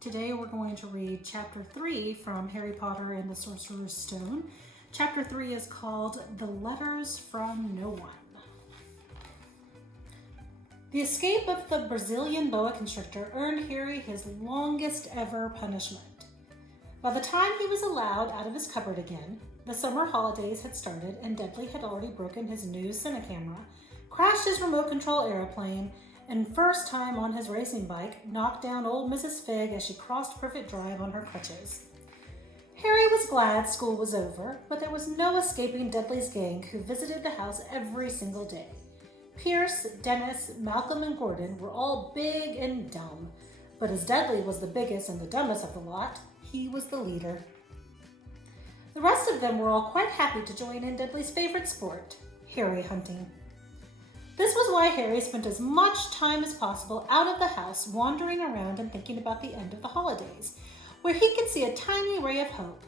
Today we're going to read Chapter 3 from Harry Potter and the Sorcerer's Stone. Chapter 3 is called The Letters from No One. The escape of the Brazilian boa constrictor earned Harry his longest ever punishment. By the time he was allowed out of his cupboard again, the summer holidays had started and Dudley had already broken his new Cinecamera, crashed his remote control airplane, and first time on his racing bike, knocked down old Mrs. Figg as she crossed Privet Drive on her crutches. Harry was glad school was over, but there was no escaping Dudley's gang who visited the house every single day. Pierce, Dennis, Malcolm, and Gordon were all big and dumb, but as Dudley was the biggest and the dumbest of the lot, he was the leader. The rest of them were all quite happy to join in Dudley's favorite sport, Harry hunting. This was why Harry spent as much time as possible out of the house wandering around and thinking about the end of the holidays, where he could see a tiny ray of hope.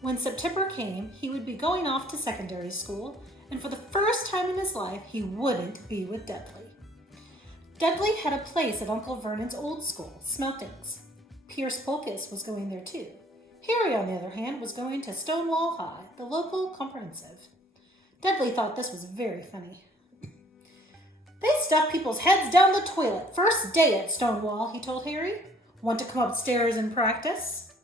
When September came, he would be going off to secondary school, and for the first time in his life, he wouldn't be with Dudley. Dudley had a place at Uncle Vernon's old school, Smeltings. Pierce Polkus was going there too. Harry, on the other hand, was going to Stonewall High, the local comprehensive. Dudley thought this was very funny. They stuff people's heads down the toilet first day at Stonewall, he told Harry. Want to come upstairs and practice?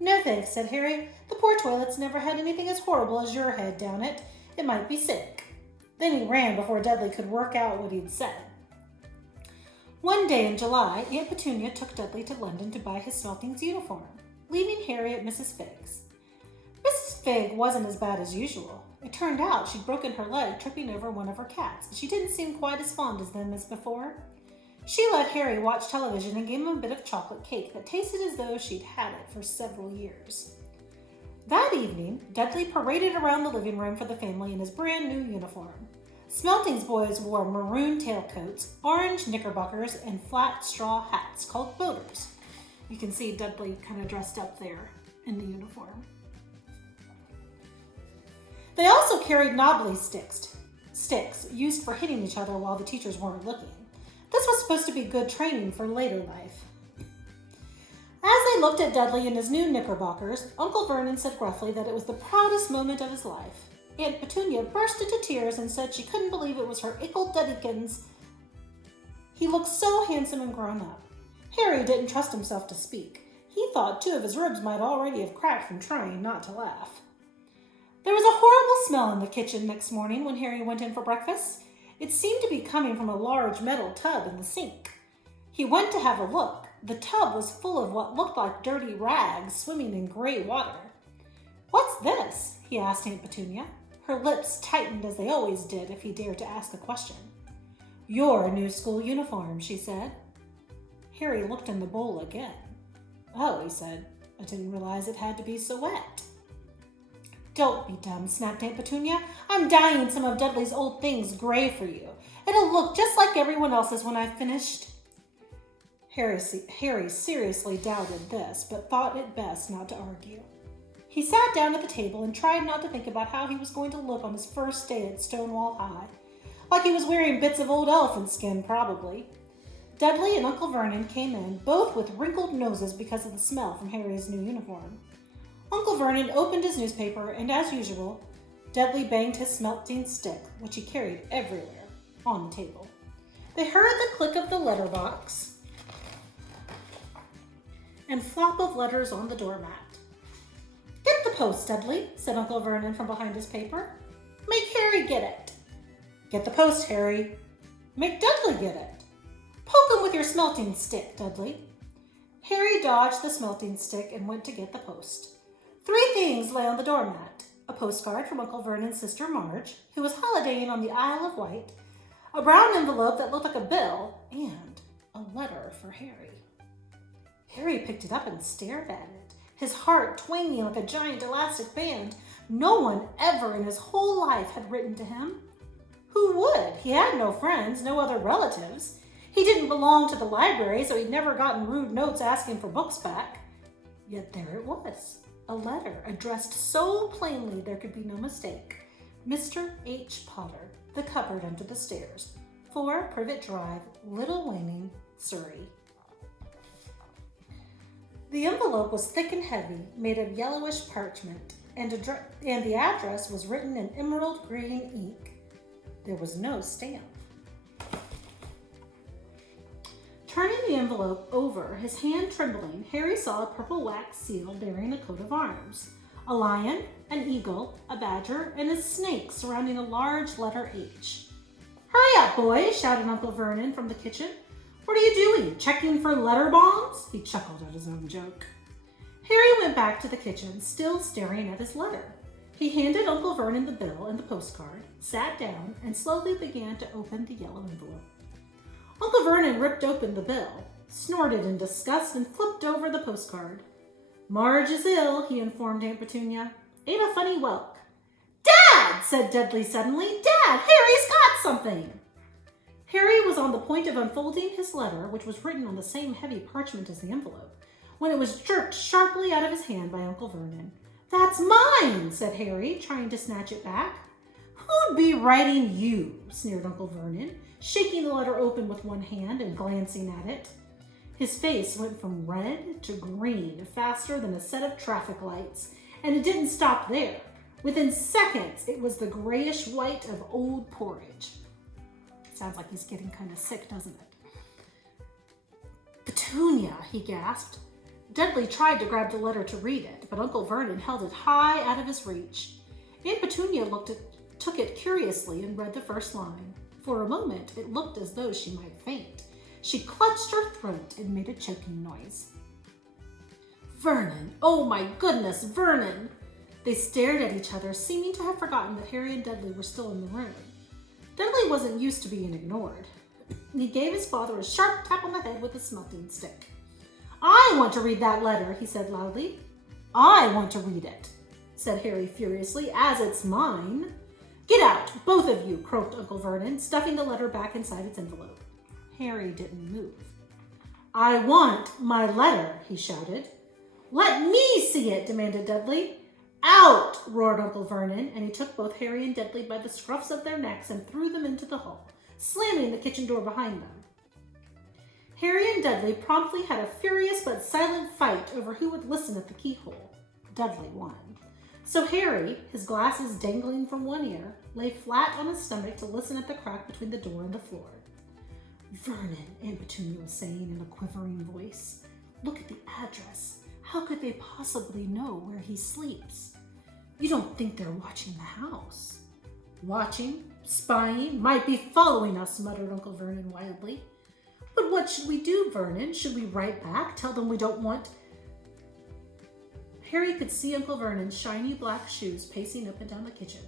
No thanks, said Harry. The poor toilet's never had anything as horrible as your head down it. It might be sick. Then he ran before Dudley could work out what he'd said. One day in July, Aunt Petunia took Dudley to London to buy his Smeltings uniform, leaving Harry at Mrs. Figg's. Mrs. Figg wasn't as bad as usual. It turned out she'd broken her leg tripping over one of her cats, and she didn't seem quite as fond of them as before. She let Harry watch television and gave him a bit of chocolate cake that tasted as though she'd had it for several years. That evening, Dudley paraded around the living room for the family in his brand new uniform. Smeltings boys wore maroon tailcoats, orange knickerbockers, and flat straw hats called boaters. You can see Dudley kind of dressed up there in the uniform. They also carried knobbly sticks used for hitting each other while the teachers weren't looking. This was supposed to be good training for later life. As they looked at Dudley in his new knickerbockers, Uncle Vernon said gruffly that it was the proudest moment of his life. Aunt Petunia burst into tears and said she couldn't believe it was her ickle Duddykins. He looked so handsome and grown up. Harry didn't trust himself to speak. He thought 2 of his ribs might already have cracked from trying not to laugh. There was a horrible smell in the kitchen next morning when Harry went in for breakfast. It seemed to be coming from a large metal tub in the sink. He went to have a look. The tub was full of what looked like dirty rags swimming in gray water. "What's this?" he asked Aunt Petunia. Her lips tightened as they always did if he dared to ask a question. "Your new school uniform," she said. Harry looked in the bowl again. "Oh," he said, "I didn't realize it had to be so wet." "Don't be dumb," snapped Aunt Petunia. "I'm dyeing some of Dudley's old things gray for you. It'll look just like everyone else's when I've finished." Harry seriously doubted this, but thought it best not to argue. He sat down at the table and tried not to think about how he was going to look on his first day at Stonewall High. Like he was wearing bits of old elephant skin, probably. Dudley and Uncle Vernon came in, both with wrinkled noses because of the smell from Harry's new uniform. Uncle Vernon opened his newspaper, and as usual, Dudley banged his smelting stick, which he carried everywhere, on the table. They heard the click of the letterbox and flop of letters on the doormat. "Get the post, Dudley," said Uncle Vernon from behind his paper. "Make Harry get it." "Get the post, Harry." "Make Dudley get it." "Poke him with your smelting stick, Dudley." Harry dodged the smelting stick and went to get the post. 3 things lay on the doormat: a postcard from Uncle Vernon's sister Marge, who was holidaying on the Isle of Wight, a brown envelope that looked like a bill, and a letter for Harry. Harry picked it up and stared at it, his heart twanging like a giant elastic band. No one ever in his whole life had written to him. Who would? He had no friends, no other relatives. He didn't belong to the library, so he'd never gotten rude notes asking for books back. Yet there it was. A letter addressed so plainly there could be no mistake. Mr. H. Potter, The Cupboard Under the Stairs, 4 Privet Drive, Little Waning, Surrey. The envelope was thick and heavy, made of yellowish parchment, and the address was written in emerald green ink. There was no stamp. Turning the envelope over, his hand trembling, Harry saw a purple wax seal bearing a coat of arms. A lion, an eagle, a badger, and a snake surrounding a large letter H. "Hurry up, boys," shouted Uncle Vernon from the kitchen. "What are you doing, checking for letter bombs?" He chuckled at his own joke. Harry went back to the kitchen, still staring at his letter. He handed Uncle Vernon the bill and the postcard, sat down, and slowly began to open the yellow envelope. Uncle Vernon ripped open the bill, snorted in disgust, and flipped over the postcard. "Marge is ill," he informed Aunt Petunia. "Ate a funny whelk." "Dad!" said Dudley suddenly. "Dad, Harry's got something!" Harry was on the point of unfolding his letter, which was written on the same heavy parchment as the envelope, when it was jerked sharply out of his hand by Uncle Vernon. "That's mine," said Harry, trying to snatch it back. "Who'd be writing you?" sneered Uncle Vernon, shaking the letter open with one hand and glancing at it. His face went from red to green faster than a set of traffic lights, and it didn't stop there. Within seconds, it was the grayish white of old porridge. Sounds like he's getting kind of sick, doesn't it? "Petunia," he gasped. Dudley tried to grab the letter to read it, but Uncle Vernon held it high out of his reach. Aunt Petunia took it curiously and read the first line. For a moment, it looked as though she might faint. She clutched her throat and made a choking noise. "Vernon! Oh my goodness, Vernon!" They stared at each other, seeming to have forgotten that Harry and Dudley were still in the room. Dudley wasn't used to being ignored. He gave his father a sharp tap on the head with a smelting stick. "I want to read that letter," he said loudly. "I want to read it," said Harry furiously, "as it's mine." "Get out, both of you," croaked Uncle Vernon, stuffing the letter back inside its envelope. Harry didn't move. "I want my letter," he shouted. "Let me see it," demanded Dudley. "Out!" roared Uncle Vernon, and he took both Harry and Dudley by the scruffs of their necks and threw them into the hall, slamming the kitchen door behind them. Harry and Dudley promptly had a furious but silent fight over who would listen at the keyhole. Dudley won. So Harry, his glasses dangling from one ear, lay flat on his stomach to listen at the crack between the door and the floor. "Vernon," Aunt Petunia was saying in a quivering voice, "look at the address. How could they possibly know where he sleeps? You don't think they're watching the house?" "Watching? Spying? Might be following us," muttered Uncle Vernon wildly. "But what should we do, Vernon? Should we write back? Tell them we don't want—" Harry could see Uncle Vernon's shiny black shoes pacing up and down the kitchen.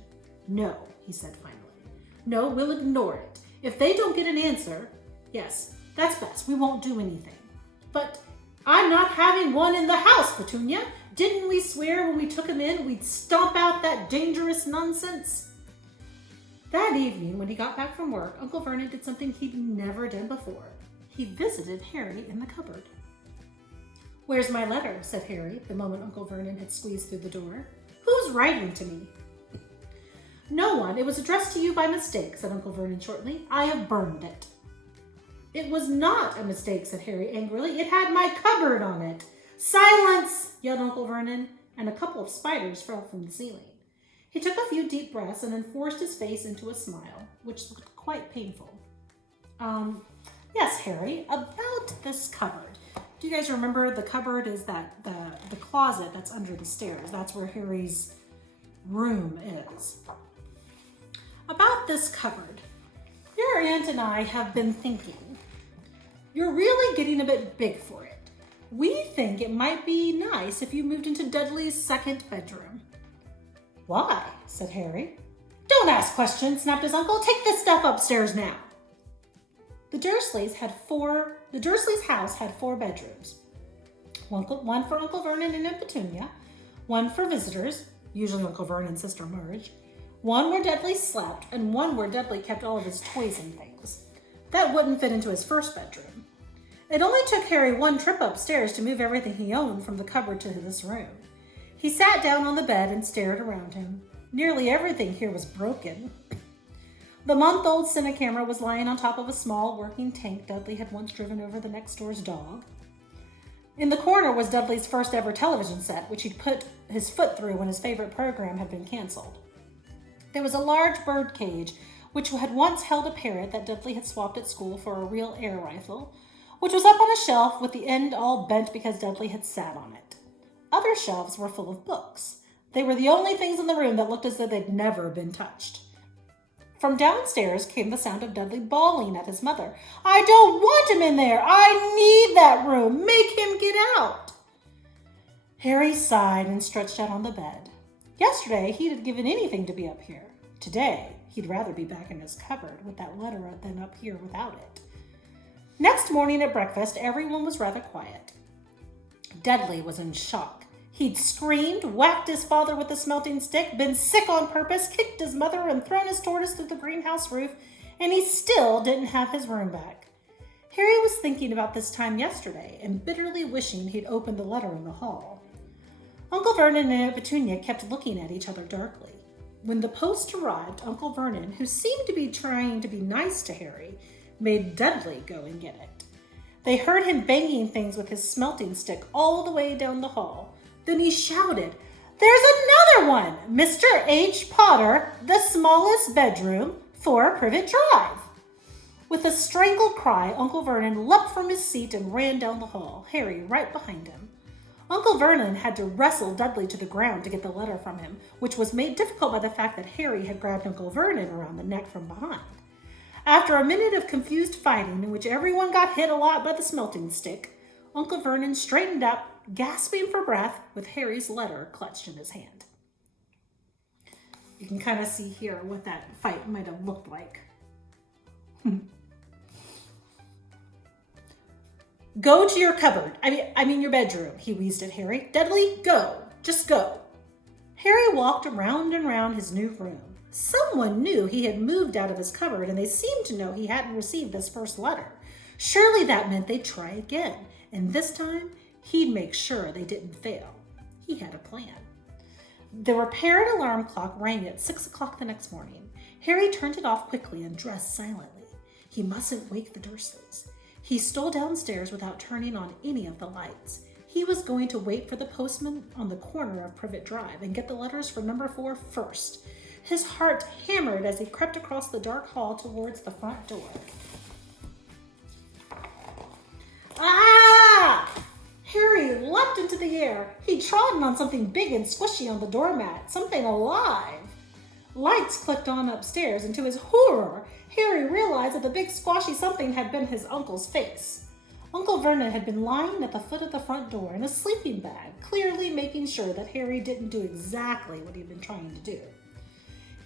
"No," he said finally. "No, we'll ignore it. If they don't get an answer, yes, that's best. We won't do anything." "But I'm not having one in the house, Petunia. Didn't we swear when we took him in we'd stomp out that dangerous nonsense?" That evening, when he got back from work, Uncle Vernon did something he'd never done before. He visited Harry in the cupboard. "Where's my letter?" said Harry, the moment Uncle Vernon had squeezed through the door. "Who's writing to me?" "No one. It was addressed to you by mistake," said Uncle Vernon shortly. "I have burned it." "It was not a mistake," said Harry angrily. "It had my cupboard on it." "Silence!" yelled Uncle Vernon, and a couple of spiders fell from the ceiling. He took a few deep breaths and then forced his face into a smile, which looked quite painful. Yes, Harry, about this cupboard. Do you guys remember the cupboard is that the closet that's under the stairs? That's where Harry's room is. About this cupboard, your aunt and I have been thinking. You're really getting a bit big for it. We think it might be nice if you moved into Dudley's second bedroom. "Why?" said Harry. "Don't ask questions," snapped his uncle. "Take this stuff upstairs now." The Dursleys' house had 4 bedrooms. One for Uncle Vernon and Aunt Petunia, one for visitors, usually Uncle Vernon and Sister Marge, one where Dudley slept, and one where Dudley kept all of his toys and things. That wouldn't fit into his first bedroom. It only took Harry one trip upstairs to move everything he owned from the cupboard to this room. He sat down on the bed and stared around him. Nearly everything here was broken. The month-old Cinecamera was lying on top of a small working tank Dudley had once driven over the next door's dog. In the corner was Dudley's first ever television set, which he'd put his foot through when his favorite program had been canceled. There was a large bird cage, which had once held a parrot that Dudley had swapped at school for a real air rifle, which was up on a shelf with the end all bent because Dudley had sat on it. Other shelves were full of books. They were the only things in the room that looked as though they'd never been touched. From downstairs came the sound of Dudley bawling at his mother. "I don't want him in there! I need that room! Make him get out!" Harry sighed and stretched out on the bed. Yesterday, he'd have given anything to be up here. Today, he'd rather be back in his cupboard with that letter than up here without it. Next morning at breakfast, everyone was rather quiet. Dudley was in shock. He'd screamed, whacked his father with a smelting stick, been sick on purpose, kicked his mother, and thrown his tortoise through the greenhouse roof, and he still didn't have his room back. Harry was thinking about this time yesterday and bitterly wishing he'd opened the letter in the hall. Uncle Vernon and Aunt Petunia kept looking at each other darkly. When the post arrived, Uncle Vernon, who seemed to be trying to be nice to Harry, made Dudley go and get it. They heard him banging things with his smelting stick all the way down the hall. Then he shouted, "There's another one! Mr. H. Potter, the smallest bedroom, 4 Privet Drive." With a strangled cry, Uncle Vernon leapt from his seat and ran down the hall, Harry right behind him. Uncle Vernon had to wrestle Dudley to the ground to get the letter from him, which was made difficult by the fact that Harry had grabbed Uncle Vernon around the neck from behind. After a minute of confused fighting in which everyone got hit a lot by the smelting stick, Uncle Vernon straightened up, gasping for breath, with Harry's letter clutched in his hand. You can kind of see here what that fight might have looked like. "Go to your cupboard. I mean your bedroom," he wheezed at Harry. "Dudley, go. Just go." Harry walked around and round his new room. Someone knew he had moved out of his cupboard, and they seemed to know he hadn't received this first letter. Surely that meant they'd try again, and this time he'd make sure they didn't fail. He had a plan. The repaired alarm clock rang at 6 o'clock the next morning. Harry turned it off quickly and dressed silently. He mustn't wake the Dursleys. He stole downstairs without turning on any of the lights. He was going to wait for the postman on the corner of Privet Drive and get the letters for number 4 first. His heart hammered as he crept across the dark hall towards the front door. Ah! Harry leapt into the air. He'd trodden on something big and squishy on the doormat, something alive. Lights clicked on upstairs, and to his horror, Harry realized that the big squashy something had been his uncle's face. Uncle Vernon had been lying at the foot of the front door in a sleeping bag, clearly making sure that Harry didn't do exactly what he'd been trying to do.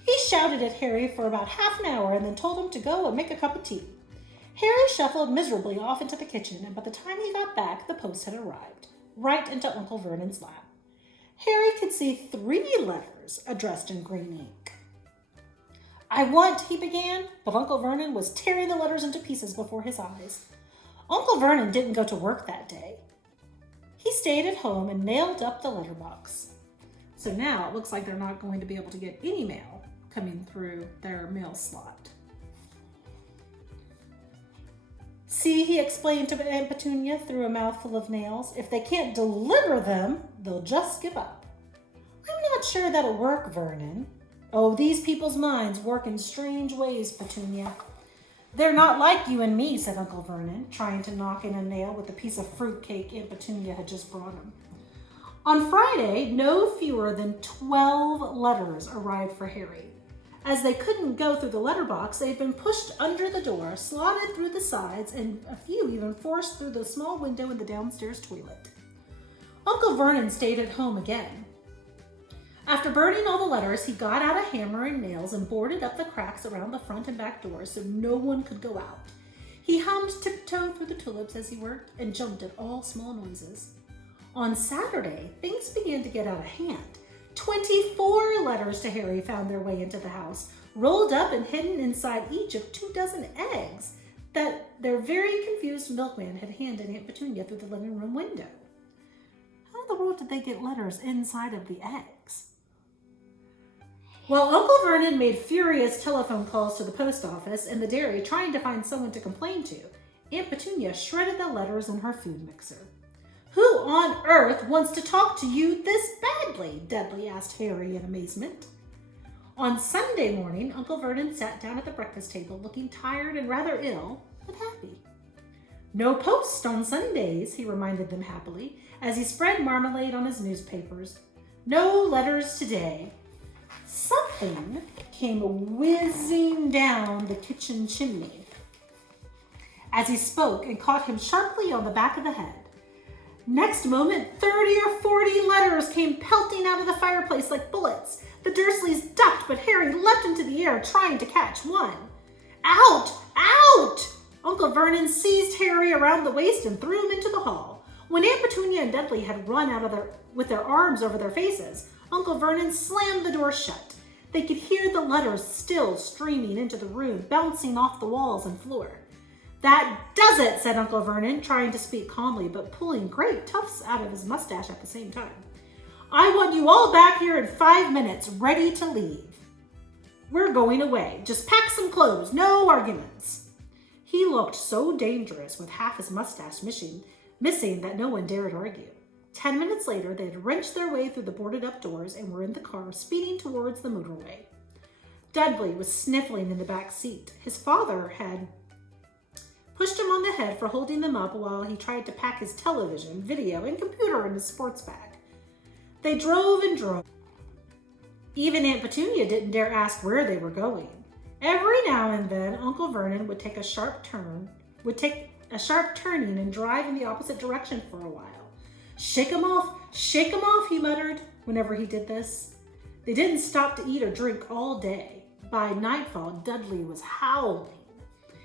He shouted at Harry for about half an hour and then told him to go and make a cup of tea. Harry shuffled miserably off into the kitchen, and by the time he got back, the post had arrived, right into Uncle Vernon's lap. Harry could see 3 letters addressed in green ink. "I want," he began, but Uncle Vernon was tearing the letters into pieces before his eyes. Uncle Vernon didn't go to work that day. He stayed at home and nailed up the letterbox. So now it looks like they're not going to be able to get any mail coming through their mail slot. "See," he explained to Aunt Petunia through a mouthful of nails, "if they can't deliver them, they'll just give up." "I'm not sure that'll work, Vernon." "Oh, these people's minds work in strange ways, Petunia." "They're not like you and me," said Uncle Vernon, trying to knock in a nail with a piece of fruit cake Aunt Petunia had just brought him. On Friday, no fewer than 12 letters arrived for Harry. As they couldn't go through the letterbox, they had been pushed under the door, slotted through the sides, and a few even forced through the small window in the downstairs toilet. Uncle Vernon stayed at home again. After burning all the letters, he got out a hammer and nails and boarded up the cracks around the front and back doors so no one could go out. He hummed tiptoe through the tulips as he worked and jumped at all small noises. On Saturday, things began to get out of hand. 24 letters to Harry found their way into the house, rolled up and hidden inside each of 24 eggs that their very confused milkman had handed Aunt Petunia through the living room window. How in the world did they get letters inside of the eggs? While Uncle Vernon made furious telephone calls to the post office and the dairy trying to find someone to complain to, Aunt Petunia shredded the letters in her food mixer. "Who on earth wants to talk to you this badly?" Dudley asked Harry in amazement. On Sunday morning, Uncle Vernon sat down at the breakfast table looking tired and rather ill, but happy. "No post on Sundays," he reminded them happily, as he spread marmalade on his newspapers. "No letters today." Something came whizzing down the kitchen chimney as he spoke and caught him sharply on the back of the head. Next moment, 30 or 40 letters came pelting out of the fireplace like bullets. The Dursleys ducked, but Harry leapt into the air, trying to catch one. "Out! Out!" Uncle Vernon seized Harry around the waist and threw him into the hall. When Aunt Petunia and Dudley had run out with their arms over their faces, Uncle Vernon slammed the door shut. They could hear the letters still streaming into the room, bouncing off the walls and floor. "That does it," said Uncle Vernon, trying to speak calmly, but pulling great tufts out of his mustache at the same time. "I want you all back here in 5 minutes, ready to leave. We're going away. Just pack some clothes, no arguments." He looked so dangerous with half his mustache missing that no one dared argue. 10 minutes later, they had wrenched their way through the boarded-up doors and were in the car, speeding towards the motorway. Dudley was sniffling in the back seat. His father had pushed him on the head for holding them up while he tried to pack his television, video, and computer in his sports bag. They drove and drove. Even Aunt Petunia didn't dare ask where they were going. Every now and then, Uncle Vernon would take a sharp turning and drive in the opposite direction for a while. Shake 'em off, he muttered whenever he did this. They didn't stop to eat or drink all day. By nightfall, Dudley was howling.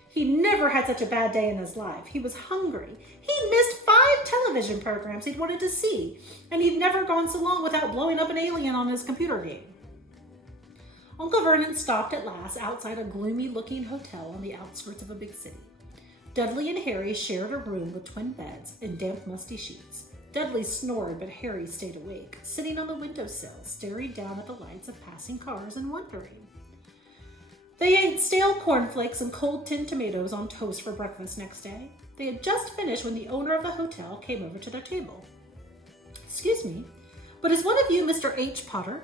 He never had such a bad day in his life. He was hungry. He'd missed 5 television programs he'd wanted to see, and he'd never gone so long without blowing up an alien on his computer game. Uncle Vernon stopped at last outside a gloomy-looking hotel on the outskirts of a big city. Dudley and Harry shared a room with twin beds and damp, musty sheets. Dudley snored, but Harry stayed awake, sitting on the windowsill, staring down at the lights of passing cars and wondering. They ate stale cornflakes and cold tinned tomatoes on toast for breakfast next day. They had just finished when the owner of the hotel came over to their table. "Excuse me, but is one of you Mr. H. Potter?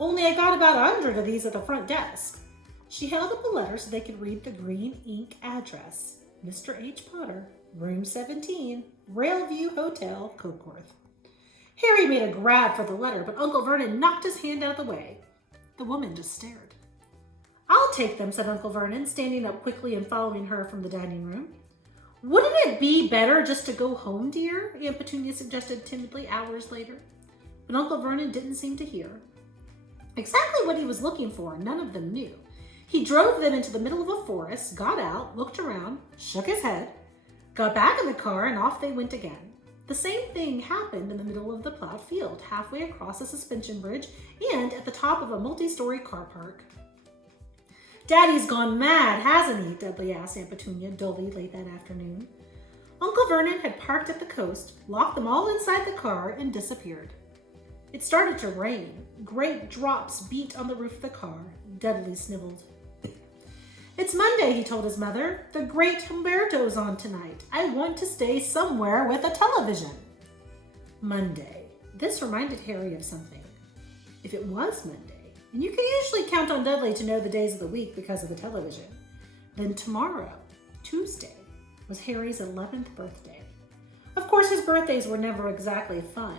Only I got about 100 of these at the front desk." She held up a letter so they could read the green ink address. "Mr. H. Potter, room 17, Railview Hotel, Cokeworth." Harry made a grab for the letter, but Uncle Vernon knocked his hand out of the way. The woman just stared. "I'll take them," said Uncle Vernon, standing up quickly and following her from the dining room. "Wouldn't it be better just to go home, dear?" Aunt Petunia suggested timidly hours later. But Uncle Vernon didn't seem to hear. Exactly what he was looking for, none of them knew. He drove them into the middle of a forest, got out, looked around, shook his head, got back in the car, and off they went again. The same thing happened in the middle of the plowed field, halfway across a suspension bridge, and at the top of a multi-story car park. "Daddy's gone mad, hasn't he?" Dudley asked Aunt Petunia dully late that afternoon. Uncle Vernon had parked at the coast, locked them all inside the car, and disappeared. It started to rain. Great drops beat on the roof of the car. Dudley sniveled. "It's Monday," he told his mother. "The great Humberto's on tonight. I want to stay somewhere with a television." Monday. This reminded Harry of something. If it was Monday, and you can usually count on Dudley to know the days of the week because of the television, then tomorrow, Tuesday, was Harry's 11th birthday. Of course, his birthdays were never exactly fun.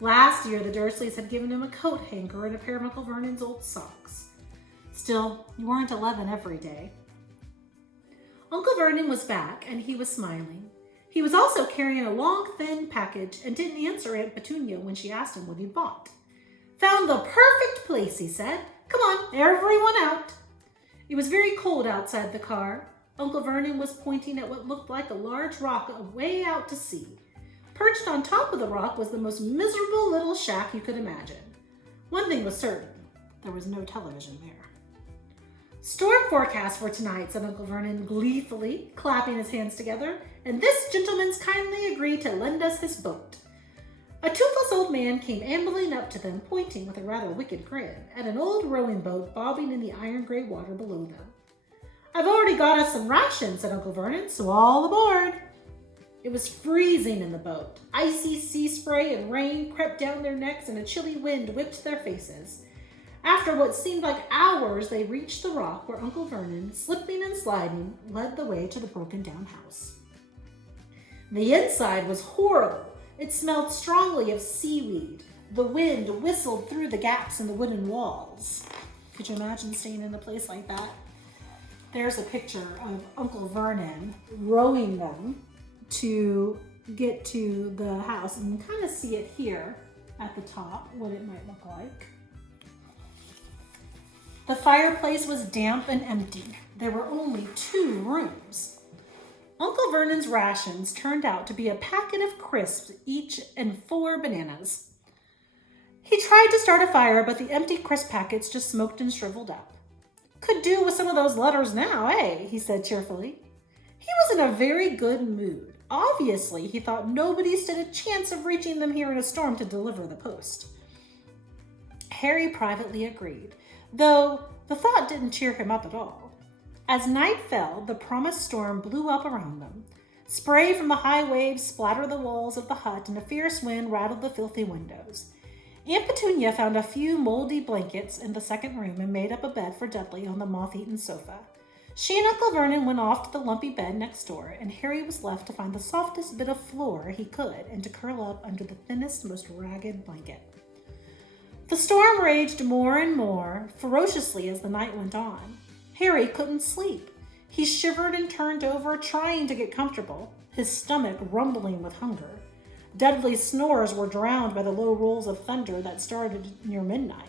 Last year, the Dursleys had given him a coat hanger and a pair of Uncle Vernon's old socks. Still, you weren't 11 every day. Uncle Vernon was back, and he was smiling. He was also carrying a long, thin package and didn't answer Aunt Petunia when she asked him what he'd bought. "Found the perfect place," he said. "Come on, everyone out." It was very cold outside the car. Uncle Vernon was pointing at what looked like a large rock away out to sea. Perched on top of the rock was the most miserable little shack you could imagine. One thing was certain, there was no television there. "Storm forecast for tonight," said Uncle Vernon gleefully, clapping his hands together, "and this gentleman's kindly agreed to lend us his boat." A toothless old man came ambling up to them, pointing with a rather wicked grin at an old rowing boat bobbing in the iron-gray water below them. "I've already got us some rations," said Uncle Vernon, "so all aboard." It was freezing in the boat. Icy sea spray and rain crept down their necks and a chilly wind whipped their faces. After what seemed like hours, they reached the rock where Uncle Vernon, slipping and sliding, led the way to the broken down house. The inside was horrible. It smelled strongly of seaweed. The wind whistled through the gaps in the wooden walls. Could you imagine staying in a place like that? There's a picture of Uncle Vernon rowing them to get to the house. And you can kind of see it here at the top, what it might look like. The fireplace was damp and empty. There were only 2 rooms. Uncle Vernon's rations turned out to be a packet of crisps each and 4 bananas. He tried to start a fire, but the empty crisp packets just smoked and shriveled up. Could do with some of those letters now, eh? He said cheerfully. He was in a very good mood. Obviously, he thought nobody stood a chance of reaching them here in a storm to deliver the post. Harry privately agreed, though the thought didn't cheer him up at all. As night fell, the promised storm blew up around them. Spray from the high waves splattered the walls of the hut, and a fierce wind rattled the filthy windows. Aunt Petunia found a few moldy blankets in the second room and made up a bed for Dudley on the moth-eaten sofa. She and Uncle Vernon went off to the lumpy bed next door, and Harry was left to find the softest bit of floor he could and to curl up under the thinnest, most ragged blanket. The storm raged more and more ferociously as the night went on. Harry couldn't sleep. He shivered and turned over, trying to get comfortable, his stomach rumbling with hunger. Dudley's snores were drowned by the low rolls of thunder that started near midnight.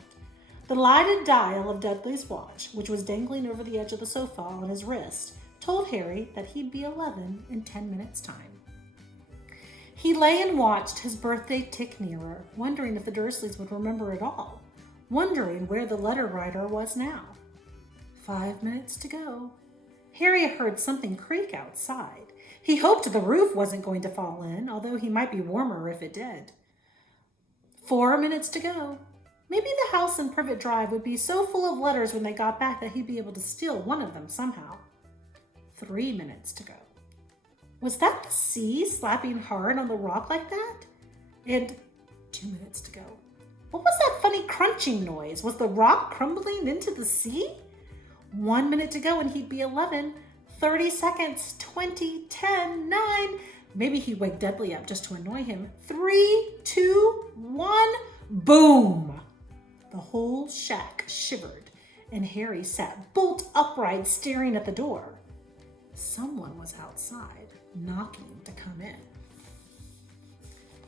The lighted dial of Dudley's watch, which was dangling over the edge of the sofa on his wrist, told Harry that he'd be 11 in 10 minutes' time. He lay and watched his birthday tick nearer, wondering if the Dursleys would remember it all, wondering where the letter writer was now. 5 minutes to go. Harry heard something creak outside. He hoped the roof wasn't going to fall in, although he might be warmer if it did. 4 minutes to go. Maybe the house in Privet Drive would be so full of letters when they got back that he'd be able to steal one of them somehow. 3 minutes to go. Was that the sea slapping hard on the rock like that? And 2 minutes to go. What was that funny crunching noise? Was the rock crumbling into the sea? 1 minute to go and he'd be 11. 30 seconds, 20, 10, 9. Maybe he'd wake Dudley up just to annoy him. 3, 2, 1, boom! The whole shack shivered, and Harry sat bolt upright staring at the door. Someone was outside, knocking to come in.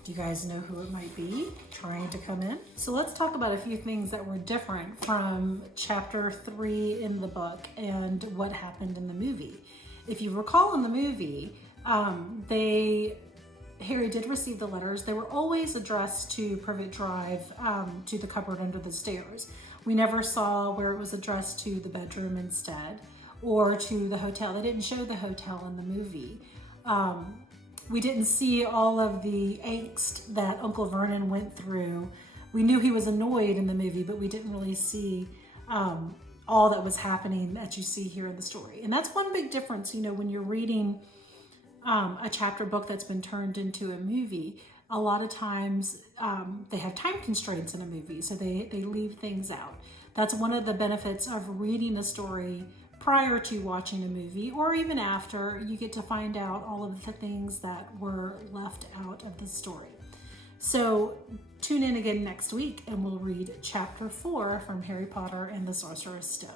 Do you guys know who it might be trying to come in? So let's talk about a few things that were different from chapter 3 in the book and what happened in the movie. If you recall in the movie, Harry did receive the letters. They were always addressed to Privet Drive, to the cupboard under the stairs. We never saw where it was addressed to the bedroom instead or to the hotel. They didn't show the hotel in the movie. We didn't see all of the angst that Uncle Vernon went through. We knew he was annoyed in the movie, but we didn't really see all that was happening that you see here in the story. And that's one big difference, when you're reading a chapter book that's been turned into a movie. A lot of times they have time constraints in a movie, so they leave things out. That's one of the benefits of reading a story prior to watching a movie, or even after. You get to find out all of the things that were left out of the story. So tune in again next week and we'll read chapter 4 from Harry Potter and the Sorcerer's Stone.